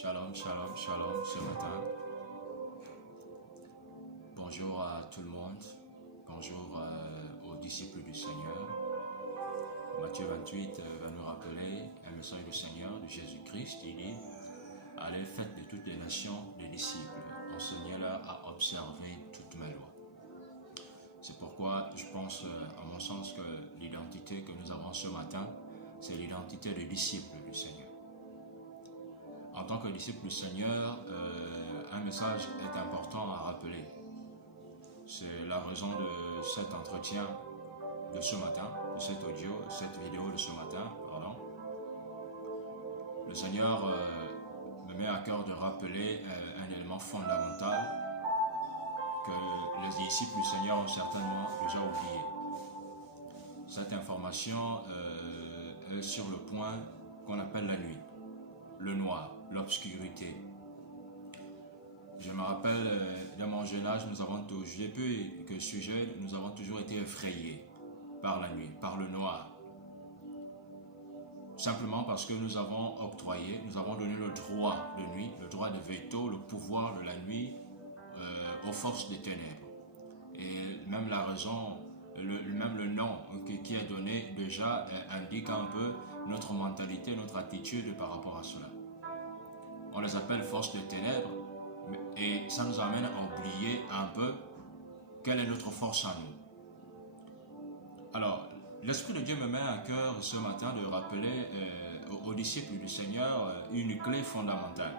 Shalom, shalom, shalom ce matin. Bonjour à tout le monde. Bonjour aux disciples du Seigneur. Matthieu 28 va nous rappeler un message du Seigneur, de Jésus-Christ. Il dit, allez, faites de toutes les nations des disciples. Enseignez-leur à observer toutes mes lois. C'est pourquoi je pense, à mon sens, que l'identité que nous avons ce matin, c'est l'identité des disciples du Seigneur. En tant que disciple du Seigneur, un message est important à rappeler. C'est la raison de cet entretien de ce matin, de cette audio, cette vidéo de ce matin, pardon. Le Seigneur me met à cœur de rappeler un élément fondamental que les disciples du Seigneur ont certainement déjà oublié. Cette information est sur le point qu'on appelle la nuit, le noir, l'obscurité. Je me rappelle, dans mon jeune âge, nous avons toujours été effrayés par la nuit, par le noir. Simplement parce que nous avons donné le droit de nuit, le droit de veto, le pouvoir de la nuit aux forces des ténèbres. Et même la raison, même le nom qui est donné déjà indique un peu notre mentalité, notre attitude par rapport à cela. On les appelle forces des ténèbres et ça nous amène à oublier un peu quelle est notre force en nous. Alors, l'Esprit de Dieu me met à cœur ce matin de rappeler aux disciples du Seigneur une clé fondamentale.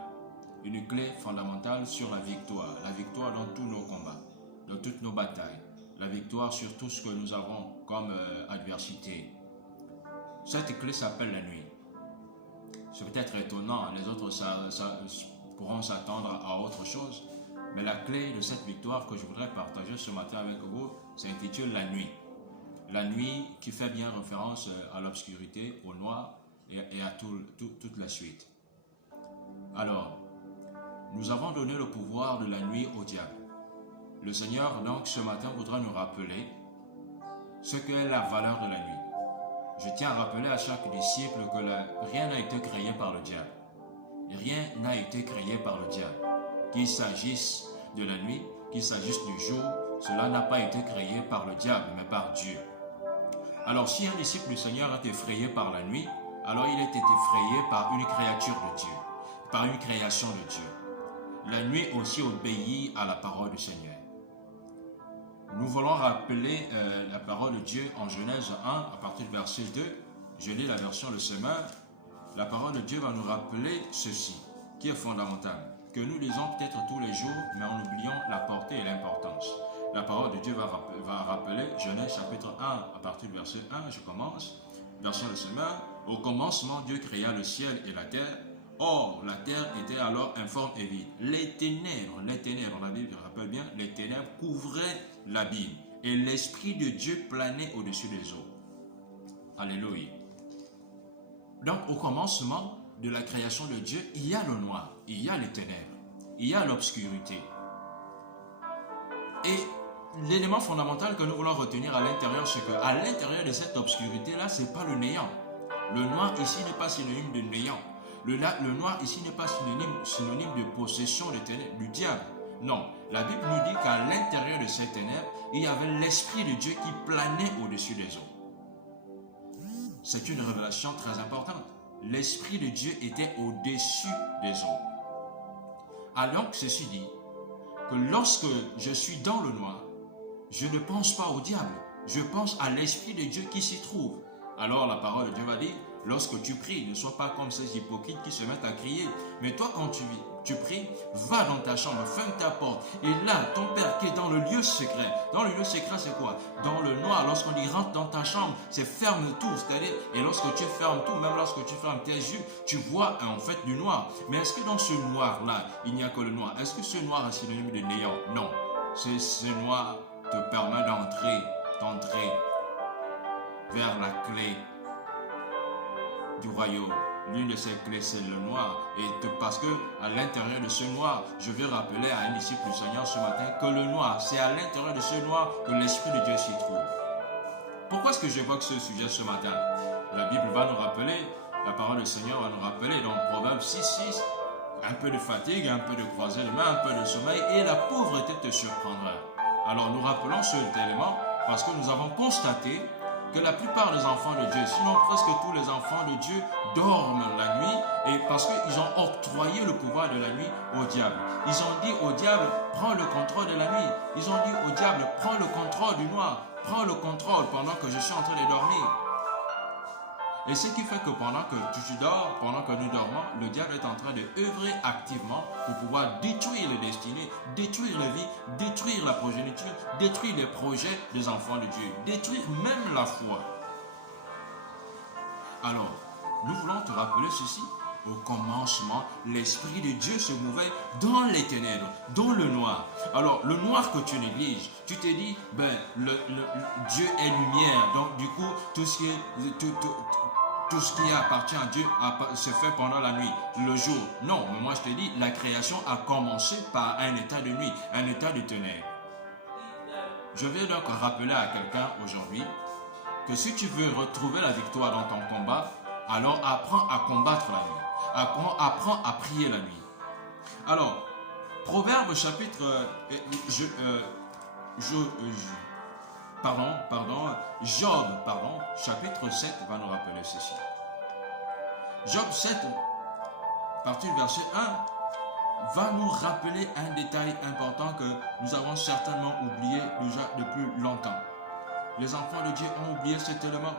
Une clé fondamentale sur la victoire dans tous nos combats, dans toutes nos batailles, la victoire sur tout ce que nous avons comme adversité. Cette clé s'appelle la nuit. C'est peut-être étonnant, les autres pourront s'attendre à autre chose, mais la clé de cette victoire que je voudrais partager ce matin avec vous s'intitule la nuit. La nuit qui fait bien référence à l'obscurité, au noir et à toute la suite. Alors, nous avons donné le pouvoir de la nuit au diable. Le Seigneur, donc, ce matin, voudra nous rappeler ce qu'est la valeur de la nuit. Je tiens à rappeler à chaque disciple que rien n'a été créé par le diable. Rien n'a été créé par le diable. Qu'il s'agisse de la nuit, qu'il s'agisse du jour, cela n'a pas été créé par le diable, mais par Dieu. Alors, si un disciple du Seigneur est effrayé par la nuit, alors il est effrayé par une créature de Dieu, par une création de Dieu. La nuit aussi obéit à la parole du Seigneur. Nous voulons rappeler la parole de Dieu en Genèse 1, à partir du verset 2. Je lis la version Le Semeur. La parole de Dieu va nous rappeler ceci, qui est fondamental, que nous lisons peut-être tous les jours, mais en oubliant la portée et l'importance. La parole de Dieu va rappeler Genèse chapitre 1, à partir du verset 1, je commence. Version Le Semeur. Au commencement, Dieu créa le ciel et la terre. Or, la terre était alors informe et vide. Les ténèbres, la Bible rappelle bien, les ténèbres couvraient l'abîme et l'Esprit de Dieu planait au-dessus des eaux. Alléluia. Donc, au commencement de la création de Dieu, il y a le noir, il y a les ténèbres, il y a l'obscurité. Et l'élément fondamental que nous voulons retenir à l'intérieur, c'est qu'à l'intérieur de cette obscurité-là, ce n'est pas le néant. Le noir ici n'est pas synonyme de néant. Le noir ici n'est pas synonyme de possession des ténèbres, du diable. Non, la Bible nous dit qu'à l'intérieur de ces ténèbres, il y avait l'Esprit de Dieu qui planait au-dessus des eaux. C'est une révélation très importante. L'Esprit de Dieu était au-dessus des eaux. Alors, ceci dit, que lorsque je suis dans le noir, je ne pense pas au diable, je pense à l'Esprit de Dieu qui s'y trouve. Alors la parole de Dieu va dire, lorsque tu pries, ne sois pas comme ces hypocrites qui se mettent à crier. Mais toi, quand tu pries, va dans ta chambre, ferme ta porte. Et là, ton Père qui est dans le lieu secret. Dans le lieu secret, c'est quoi? Dans le noir, lorsqu'on dit rentre dans ta chambre, c'est ferme tout. C'est-à-dire, et lorsque tu fermes tout, même lorsque tu fermes tes yeux, tu vois en fait du noir. Mais est-ce que dans ce noir-là, il n'y a que le noir? Est-ce que ce noir est synonyme de néant? Non. Ce noir te permet d'entrer vers la clé du royaume. L'une de ces clés, c'est le noir. Et parce que à l'intérieur de ce noir, je vais rappeler à un disciple du Seigneur ce matin que le noir, c'est à l'intérieur de ce noir que l'Esprit de Dieu s'y trouve. Pourquoi est-ce que j'évoque ce sujet ce matin? La Bible va nous rappeler, la parole du Seigneur va nous rappeler dans Proverbe 6:6 un peu de fatigue, un peu de croiser les mains, un peu de sommeil, et la pauvreté te surprendra. Alors nous rappelons cet élément parce que nous avons constaté que la plupart des enfants de Dieu, sinon presque tous les enfants de Dieu, dorment la nuit, et parce qu'ils ont octroyé le pouvoir de la nuit au diable. Ils ont dit au diable, prends le contrôle de la nuit. Ils ont dit au diable, prends le contrôle du noir, prends le contrôle pendant que je suis en train de dormir. Et ce qui fait que pendant que tu dors, pendant que nous dormons, le diable est en train de œuvrer activement pour pouvoir détruire les destinées, détruire les vies, détruire la progéniture, détruire les projets des enfants de Dieu, détruire même la foi. Alors, nous voulons te rappeler ceci. Au commencement, l'Esprit de Dieu se mouvait dans les ténèbres, dans le noir. Alors, le noir que tu négliges, tu te dis, Dieu est lumière. Donc, du coup, tout ce qui appartient à Dieu se fait pendant la nuit, le jour. Non, mais moi je te dis, la création a commencé par un état de nuit, un état de ténèbres. Je vais donc rappeler à quelqu'un aujourd'hui que si tu veux retrouver la victoire dans ton combat, alors apprends à combattre la nuit. Apprends à prier la nuit. Alors, Proverbe chapitre... Job, chapitre 7 va nous rappeler ceci. Job 7, partir du verset 1, va nous rappeler un détail important que nous avons certainement oublié déjà depuis longtemps. Les enfants de Dieu ont oublié cet élément.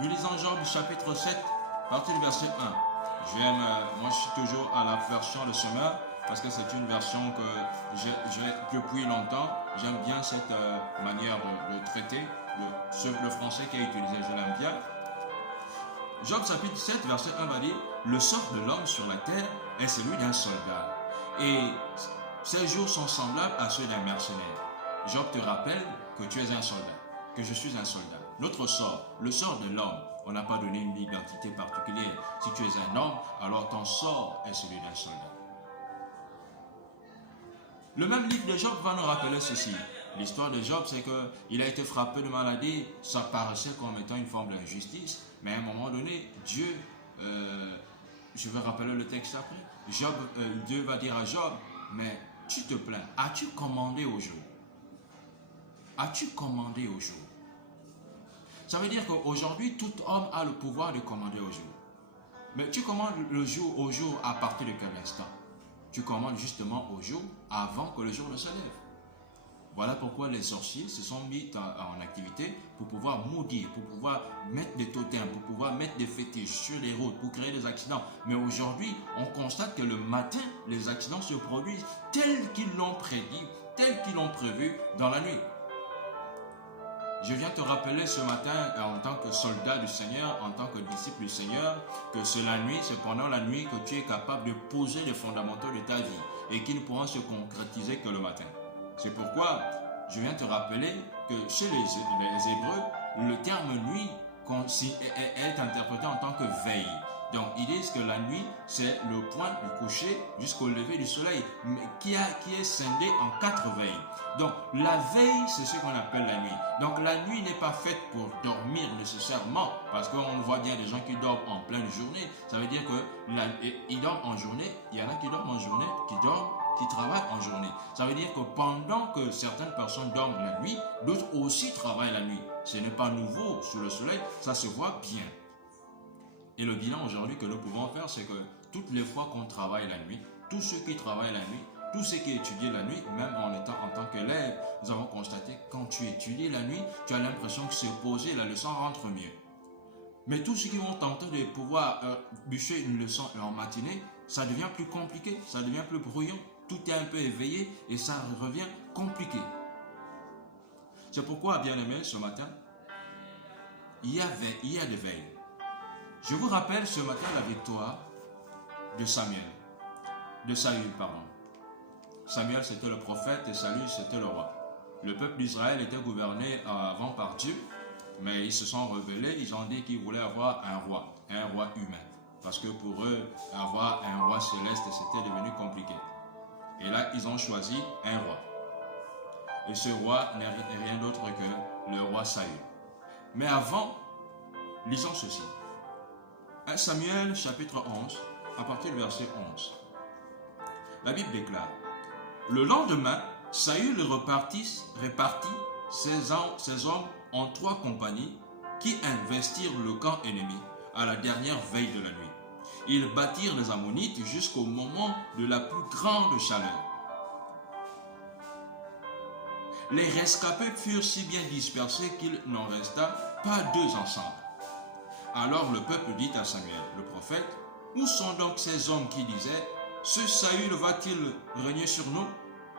Nous lisons Job chapitre 7, partir du verset 1. Moi je suis toujours à la version de Semeur, parce que c'est une version que j'ai depuis longtemps. J'aime bien cette manière de traiter, le français qui est utilisé, je l'aime bien. Job chapitre 7, verset 1 va dire, le sort de l'homme sur la terre est celui d'un soldat, et ses jours sont semblables à ceux d'un mercenaire. Job te rappelle que tu es un soldat, que je suis un soldat. Notre sort, le sort de l'homme, on n'a pas donné une identité particulière. Si tu es un homme, alors ton sort est celui d'un soldat. Le même livre de Job va nous rappeler ceci. L'histoire de Job, c'est qu'il a été frappé de maladie. Ça paraissait comme étant une forme d'injustice. Mais à un moment donné, Dieu, je vais rappeler le texte après, Dieu va dire à Job, mais tu te plains, as-tu commandé au jour? As-tu commandé au jour? Ça veut dire qu'aujourd'hui, tout homme a le pouvoir de commander au jour. Mais tu commandes le jour au jour à partir de quel instant? Tu commandes justement au jour avant que le jour ne se lève. Voilà pourquoi les sorciers se sont mis en activité pour pouvoir maudire, pour pouvoir mettre des totems, pour pouvoir mettre des fétiches sur les routes, pour créer des accidents. Mais aujourd'hui, on constate que le matin, les accidents se produisent tels qu'ils l'ont prédit, tels qu'ils l'ont prévu dans la nuit. Je viens te rappeler ce matin, en tant que soldat du Seigneur, en tant que disciple du Seigneur, que c'est la nuit, c'est pendant la nuit que tu es capable de poser les fondamentaux de ta vie et qui ne pourront se concrétiser que le matin. C'est pourquoi je viens te rappeler que chez les Hébreux, le terme nuit est interprété en tant que veille. Donc ils disent que la nuit, c'est le point du coucher jusqu'au lever du soleil, qui est scindé en 4 veilles. Donc la veille, c'est ce qu'on appelle la nuit. Donc la nuit n'est pas faite pour dormir nécessairement, parce qu'on voit bien des gens qui dorment en pleine journée. Ça veut dire qu'ils dorment en journée, il y en a qui dorment en journée, qui travaillent en journée. Ça veut dire que pendant que certaines personnes dorment la nuit, d'autres aussi travaillent la nuit. Ce n'est pas nouveau sous le soleil, ça se voit bien. Et le bilan aujourd'hui que nous pouvons faire, c'est que toutes les fois qu'on travaille la nuit, tous ceux qui travaillent la nuit, tous ceux qui étudient la nuit, même en tant qu'élève, nous avons constaté que quand tu étudies la nuit, tu as l'impression que se poser la leçon rentre mieux. Mais tous ceux qui vont tenter de pouvoir bûcher une leçon en matinée, ça devient plus compliqué, ça devient plus brouillon, tout est un peu éveillé et ça revient compliqué. C'est pourquoi, bien aimé, ce matin, il y a des veilles. Je vous rappelle ce matin la victoire de Saül. Samuel, c'était le prophète et Saül, c'était le roi. Le peuple d'Israël était gouverné avant par Dieu, mais ils se sont rebellés, ils ont dit qu'ils voulaient avoir un roi humain. Parce que pour eux, avoir un roi céleste, c'était devenu compliqué. Et là, ils ont choisi un roi. Et ce roi n'est rien d'autre que le roi Saül. Mais avant, lisons ceci. 1 Samuel chapitre 11, à partir du verset 11. La Bible déclare: le lendemain, Saül répartit ses hommes en 3 compagnies qui investirent le camp ennemi à la dernière veille de la nuit. Ils battirent les Ammonites jusqu'au moment de la plus grande chaleur. Les rescapés furent si bien dispersés qu'il n'en resta pas 2 ensemble. Alors le peuple dit à Samuel, le prophète: où sont donc ces hommes qui disaient: ce Saül va-t-il régner sur nous?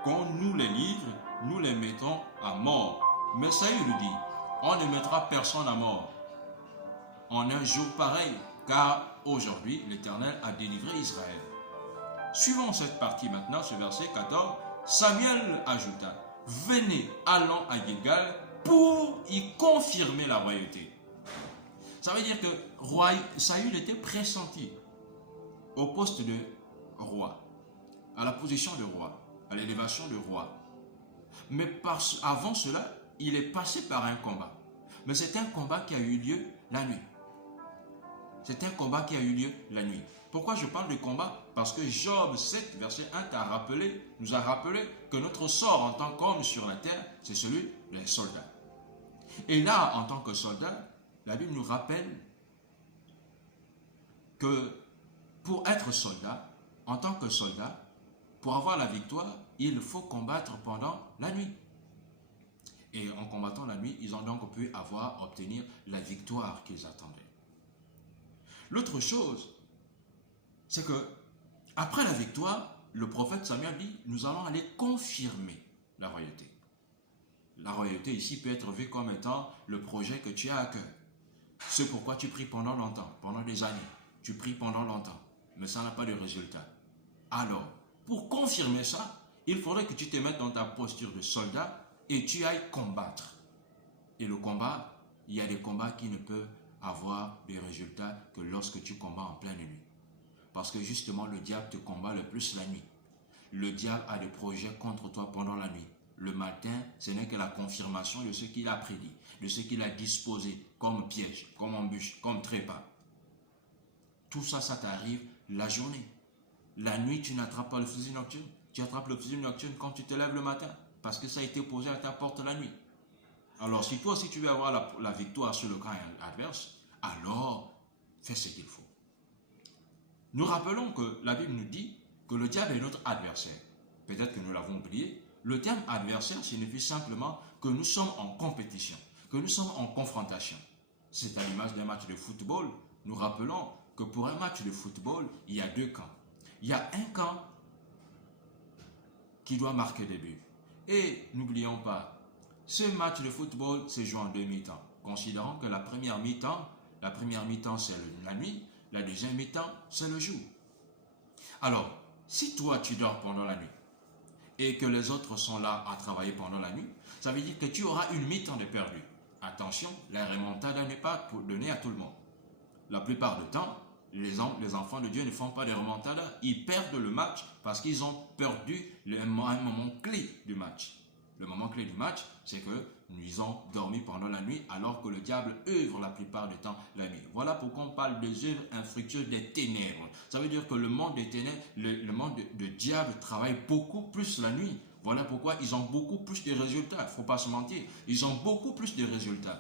Qu'on nous les livre, nous les mettrons à mort. Mais Saül dit: on ne mettra personne à mort en un jour pareil, car aujourd'hui l'Éternel a délivré Israël. Suivons cette partie maintenant, ce verset 14. Samuel ajouta: venez, allons à Gilgal pour y confirmer la royauté. Ça veut dire que Saül était pressenti au poste de roi, à la position de roi, à l'élévation de roi. Mais avant cela, il est passé par un combat. Mais c'est un combat qui a eu lieu la nuit. C'est un combat qui a eu lieu la nuit. Pourquoi je parle de combat? Parce que Job 7, verset 1 nous a rappelé que notre sort en tant qu'homme sur la terre, c'est celui des soldats. Et là, en tant que soldat, la Bible nous rappelle que pour être soldat, en tant que soldat, pour avoir la victoire, il faut combattre pendant la nuit. Et en combattant la nuit, ils ont donc pu obtenir la victoire qu'ils attendaient. L'autre chose, c'est que après la victoire, le prophète Samuel dit: nous allons aller confirmer la royauté. La royauté ici peut être vue comme étant le projet que tu as à cœur. C'est pourquoi tu pries pendant longtemps, pendant des années. Tu pries pendant longtemps, mais ça n'a pas de résultat. Alors, pour confirmer ça, il faudrait que tu te mettes dans ta posture de soldat et tu ailles combattre. Et le combat, il y a des combats qui ne peuvent avoir des résultats que lorsque tu combats en pleine nuit. Parce que justement, le diable te combat le plus la nuit. Le diable a des projets contre toi pendant la nuit. Le matin, ce n'est que la confirmation de ce qu'il a prédit, de ce qu'il a disposé comme piège, comme embûche, comme trépas. Tout ça, ça t'arrive la journée. La nuit, tu n'attrapes pas le fusil nocturne. Tu attrapes le fusil nocturne quand tu te lèves le matin, parce que ça a été posé à ta porte la nuit. Alors, si toi aussi tu veux avoir la victoire sur le camp adverse, alors fais ce qu'il faut. Nous rappelons que la Bible nous dit que le diable est notre adversaire. Peut-être que nous l'avons oublié. Le terme adversaire signifie simplement que nous sommes en compétition, que nous sommes en confrontation. C'est à l'image d'un match de football. Nous rappelons que pour un match de football, il y a 2 camps. Il y a un camp qui doit marquer des buts. Et n'oublions pas, ce match de football se joue en 2 mi-temps. Considérons que la première mi-temps c'est la nuit, la deuxième mi-temps c'est le jour. Alors, si toi tu dors pendant la nuit et que les autres sont là à travailler pendant la nuit, ça veut dire que tu auras une mi-temps de perdu. Attention, la remontada n'est pas donnée à tout le monde. La plupart du temps, les enfants de Dieu ne font pas de remontada, ils perdent le match parce qu'ils ont perdu un moment clé du match. Le moment clé du match, c'est qu'ils ont dormi pendant la nuit alors que le diable œuvre la plupart du temps la nuit. Voilà pourquoi on parle des œuvres infructueuses des ténèbres. Ça veut dire que le monde des ténèbres, le monde de diable travaille beaucoup plus la nuit. Voilà pourquoi ils ont beaucoup plus de résultats. Il ne faut pas se mentir. Ils ont beaucoup plus de résultats.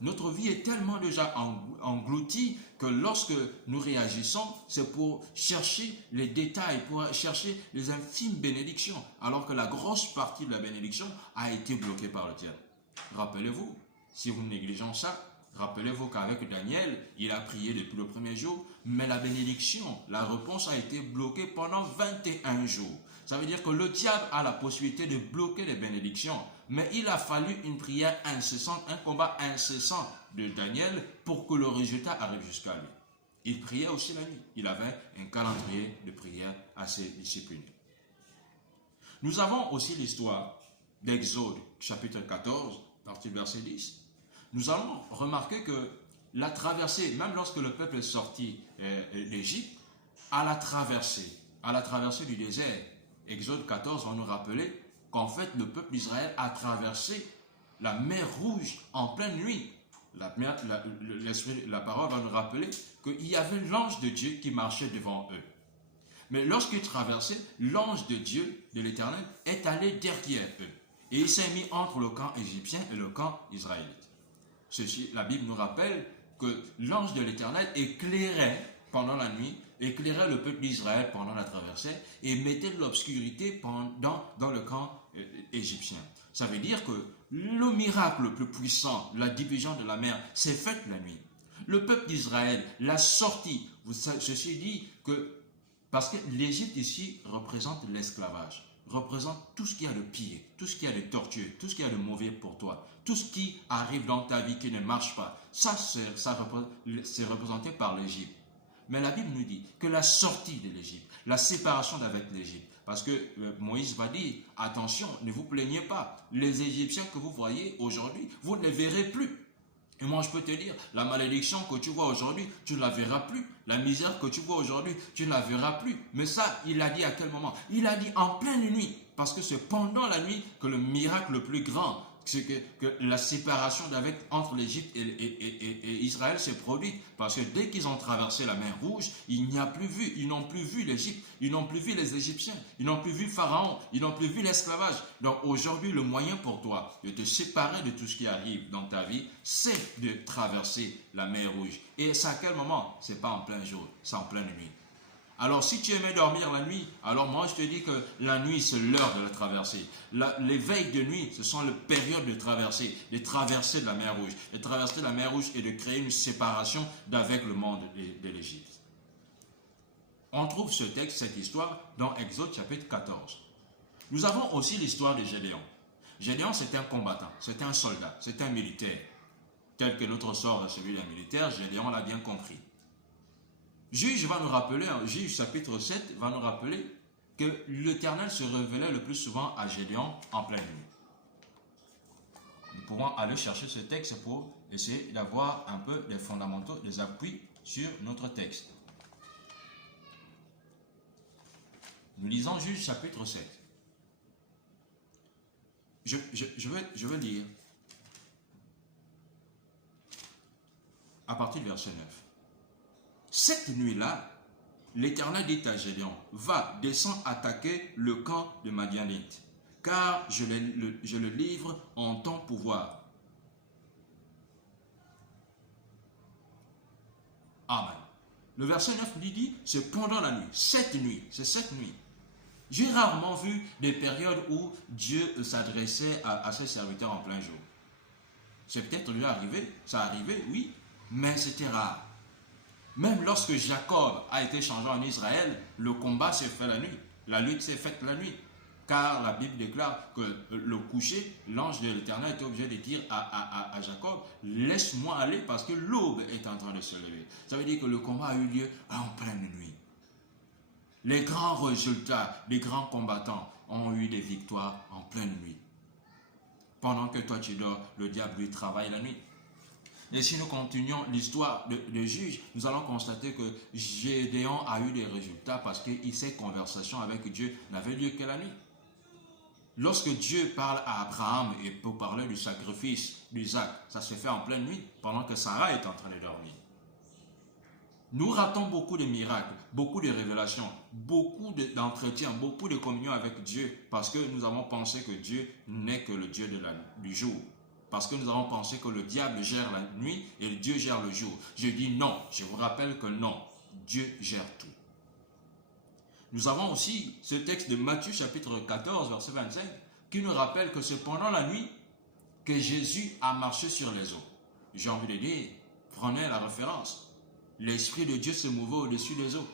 Notre vie est tellement déjà engloutie que lorsque nous réagissons, c'est pour chercher les détails, pour chercher les infimes bénédictions, alors que la grosse partie de la bénédiction a été bloquée par le diable. Rappelez-vous, si vous négligez ça, rappelez-vous qu'avec Daniel, il a prié depuis le premier jour, mais la bénédiction, la réponse a été bloquée pendant 21 jours. Ça veut dire que le diable a la possibilité de bloquer les bénédictions. Mais il a fallu une prière incessante, un combat incessant de Daniel pour que le résultat arrive jusqu'à lui. Il priait aussi la nuit. Il avait un calendrier de prière assez discipliné. Nous avons aussi l'histoire d'Exode, chapitre 14, partie verset 10. Nous allons remarquer que la traversée, même lorsque le peuple est sorti d'Égypte, à la traversée du désert, Exode 14 va nous rappeler qu'en fait, le peuple d'Israël a traversé la mer Rouge en pleine nuit. La parole va nous rappeler qu'il y avait l'ange de Dieu qui marchait devant eux. Mais lorsqu'ils traversaient, l'ange de Dieu, de l'Éternel, est allé derrière eux. Et il s'est mis entre le camp égyptien et le camp israélite. Ceci, la Bible nous rappelle que l'ange de l'Éternel éclairait pendant la nuit, éclairait le peuple d'Israël pendant la traversée et mettait de l'obscurité dans le camp égyptien. Ça veut dire que le miracle le plus puissant, la division de la mer, s'est fait la nuit. Le peuple d'Israël, la sortie, ceci dit que, parce que l'Égypte ici représente l'esclavage, représente tout ce qu'il y a de pire, tout ce qu'il y a de tortueux, tout ce qu'il y a de mauvais pour toi, tout ce qui arrive dans ta vie qui ne marche pas. Ça c'est représenté par l'Égypte. Mais la Bible nous dit que la sortie de l'Égypte, la séparation d'avec l'Égypte, parce que Moïse va dire, attention, ne vous plaignez pas, les Égyptiens que vous voyez aujourd'hui, vous ne les verrez plus. Et moi je peux te dire, la malédiction que tu vois aujourd'hui, tu ne la verras plus. La misère que tu vois aujourd'hui, tu ne la verras plus. Mais ça, il a dit à quel moment? Il a dit en pleine nuit, parce que c'est pendant la nuit que le miracle le plus grand, c'est que la séparation entre l'Égypte et Israël s'est produite. Parce que dès qu'ils ont traversé la mer Rouge, ils n'ont plus vu l'Égypte, ils n'ont plus vu les Égyptiens, ils n'ont plus vu Pharaon, ils n'ont plus vu l'esclavage. Donc aujourd'hui, le moyen pour toi de te séparer de tout ce qui arrive dans ta vie, c'est de traverser la mer Rouge. Et c'est à quel moment? C'est pas en plein jour, c'est en pleine nuit. Alors si tu aimais dormir la nuit, alors moi je te dis que la nuit c'est l'heure de la traversée. Les veilles de nuit, ce sont les périodes de traversée, de traverser de la mer Rouge. De traverser la mer Rouge et de créer une séparation d'avec le monde de l'Égypte. On trouve ce texte, cette histoire, dans Exode chapitre 14. Nous avons aussi l'histoire de Gédéon. Gédéon c'est un combattant, c'est un soldat, c'est un militaire. Tel que notre sort est celui d'un militaire, Gédéon l'a bien compris. Juge va nous rappeler, Juge chapitre 7 va nous rappeler que l'Éternel se révélait le plus souvent à Gédéon en pleine nuit. Nous pourrons aller chercher ce texte pour essayer d'avoir un peu des fondamentaux, des appuis sur notre texte. Nous lisons Juge chapitre 7. Je vais lire à partir du verset 9. Cette nuit-là, l'Éternel dit à Gédéon, va, descends attaquer le camp de Madianite, car je le livre en ton pouvoir. Amen. Le verset 9 lui dit, c'est pendant la nuit, cette nuit, c'est cette nuit. J'ai rarement vu des périodes où Dieu s'adressait à ses serviteurs en plein jour. C'est peut-être lui arrivé, ça arrivait, oui, mais c'était rare. Même lorsque Jacob a été changé en Israël, le combat s'est fait la nuit. La lutte s'est faite la nuit. Car la Bible déclare que le coucher, l'ange de l'Éternel était obligé de dire à Jacob, laisse-moi aller parce que l'aube est en train de se lever. Ça veut dire que le combat a eu lieu en pleine nuit. Les grands résultats, les grands combattants ont eu des victoires en pleine nuit. Pendant que toi tu dors, le diable lui travaille la nuit. Et si nous continuons l'histoire de Juge, nous allons constater que Gédéon a eu des résultats parce que ses conversations avec Dieu n'avaient lieu que la nuit. Lorsque Dieu parle à Abraham et pour parler du sacrifice d'Isaac, ça se fait en pleine nuit pendant que Sarah est en train de dormir. Nous ratons beaucoup de miracles, beaucoup de révélations, beaucoup d'entretiens, beaucoup de communion avec Dieu parce que nous avons pensé que Dieu n'est que le Dieu du jour. Parce que nous avons pensé que le diable gère la nuit et Dieu gère le jour. Je dis non, je vous rappelle que non, Dieu gère tout. Nous avons aussi ce texte de Matthieu chapitre 14, verset 25, qui nous rappelle que c'est pendant la nuit que Jésus a marché sur les eaux. J'ai envie de dire, prenez la référence. L'Esprit de Dieu se mouvait au-dessus des eaux,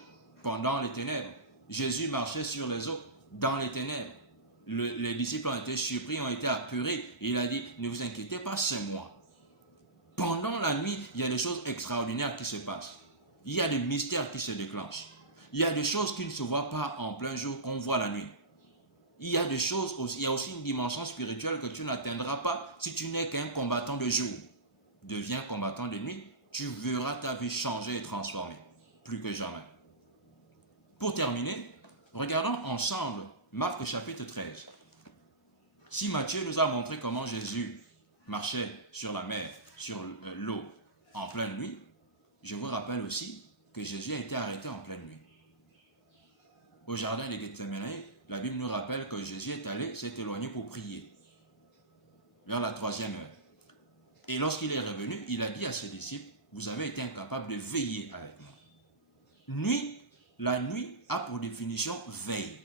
pendant les ténèbres. Jésus marchait sur les eaux, dans les ténèbres. Les disciples ont été surpris, ont été apurés, et il a dit, ne vous inquiétez pas, c'est moi. Pendant la nuit, il y a des choses extraordinaires qui se passent. Il y a des mystères qui se déclenchent. Il y a des choses qui ne se voient pas en plein jour, qu'on voit la nuit. Il y a des choses aussi, il y a aussi une dimension spirituelle que tu n'atteindras pas si tu n'es qu'un combattant de jour. Deviens combattant de nuit, tu verras ta vie changer et transformer, plus que jamais. Pour terminer, regardons ensemble Marc chapitre 13. Si Matthieu nous a montré comment Jésus marchait sur la mer, sur l'eau, en pleine nuit, je vous rappelle aussi que Jésus a été arrêté en pleine nuit. au jardin de Gethsemane, la Bible nous rappelle que Jésus est allé, s'est éloigné pour prier, vers la 3e heure. Et lorsqu'il est revenu, il a dit à ses disciples, vous avez été incapables de veiller avec moi. La nuit a pour définition veille.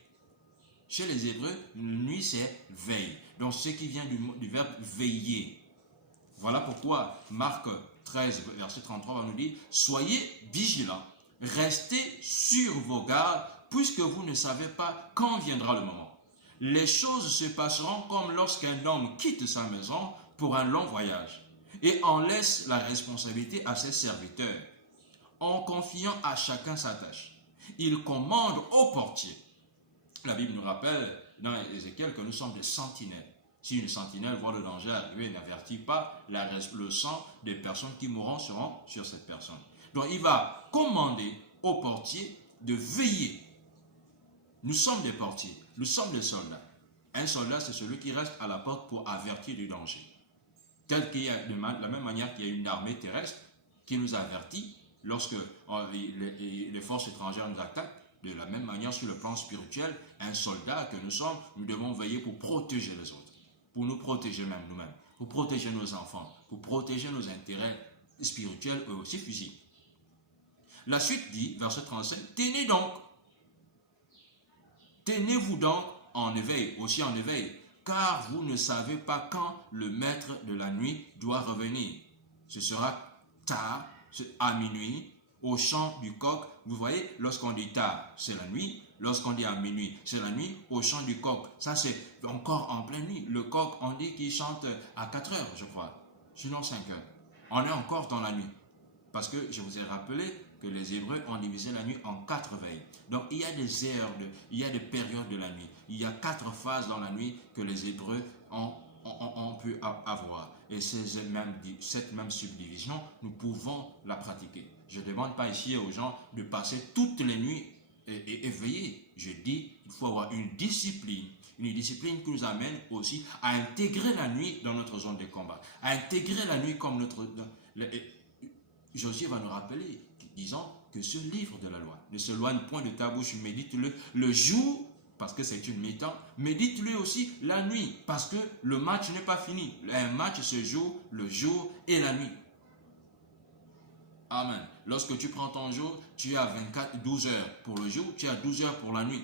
Chez les Hébreux, nuit c'est veille. Donc ce qui vient du verbe veiller. Voilà pourquoi Marc 13, verset 33 va nous dire, soyez vigilants, restez sur vos gardes, puisque vous ne savez pas quand viendra le moment. Les choses se passeront comme lorsqu'un homme quitte sa maison pour un long voyage et en laisse la responsabilité à ses serviteurs, en confiant à chacun sa tâche. Il commande au portier. La Bible nous rappelle dans Ézéchiel que nous sommes des sentinelles. Si une sentinelle voit le danger arriver et n'avertit pas, le sang des personnes qui mourront seront sur cette personne. Donc il va commander au portier de veiller. Nous sommes des portiers, nous sommes des soldats. Un soldat, c'est celui qui reste à la porte pour avertir du danger. Tel qu'il y a, de la même manière qu'il y a une armée terrestre qui nous avertit lorsque les forces étrangères nous attaquent. De la même manière, sur le plan spirituel, un soldat que nous sommes, nous devons veiller pour protéger les autres, pour nous protéger même nous-mêmes, pour protéger nos enfants, pour protéger nos intérêts spirituels et aussi physiques. La suite dit, verset 35, tenez-vous donc en éveil, aussi en éveil, car vous ne savez pas quand le maître de la nuit doit revenir. Ce sera tard, à minuit, au chant du coq. Vous voyez, lorsqu'on dit tard, c'est la nuit. Lorsqu'on dit à minuit, c'est la nuit. Au chant du coq, ça c'est encore en pleine nuit. Le coq, on dit qu'il chante à 4 heures, je crois. Sinon 5 heures. On est encore dans la nuit. Parce que je vous ai rappelé que les Hébreux ont divisé la nuit en 4 veilles. Donc il y a des heures, il y a des périodes de la nuit. Il y a 4 phases dans la nuit que les Hébreux ont pu avoir. Et cette même subdivision, nous pouvons la pratiquer. Je ne demande pas ici aux gens de passer toutes les nuits et veiller. Je dis qu'il faut avoir une discipline qui nous amène aussi à intégrer la nuit dans notre zone de combat, à intégrer la nuit comme notre... Josué va nous rappeler, disant que ce livre de la loi ne s'éloigne point de ta bouche, médite-le le jour, parce que c'est une mi-temps, médite-le aussi la nuit, parce que le match n'est pas fini. Un match se joue le jour et la nuit. Amen. Lorsque tu prends ton jour, tu as 12 heures pour le jour, tu as 12 heures pour la nuit.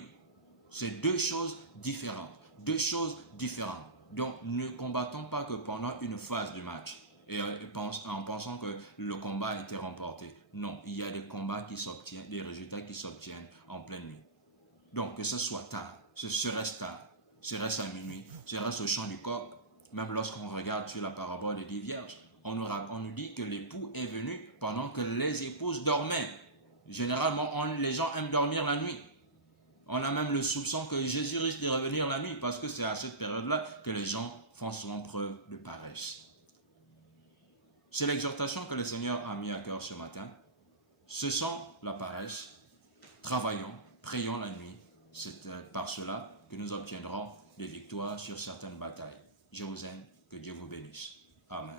C'est deux choses différentes. Deux choses différentes. Donc, ne combattons pas que pendant une phase du match et en pensant que le combat a été remporté. Non, il y a des combats qui s'obtiennent, des résultats qui s'obtiennent en pleine nuit. Donc, que ce soit tard, ce reste tard, ce reste à minuit, ce reste au chant du coq. Même lorsqu'on regarde sur la parabole des 10 vierges, on nous dit que l'époux est venu pendant que les épouses dormaient. Généralement, les gens aiment dormir la nuit. On a même le soupçon que Jésus risque de revenir la nuit parce que c'est à cette période-là que les gens font souvent preuve de paresse. C'est l'exhortation que le Seigneur a mis à cœur ce matin. Cessons la paresse, travaillons, prions la nuit. C'est par cela que nous obtiendrons des victoires sur certaines batailles. Je vous aime, que Dieu vous bénisse. Amen.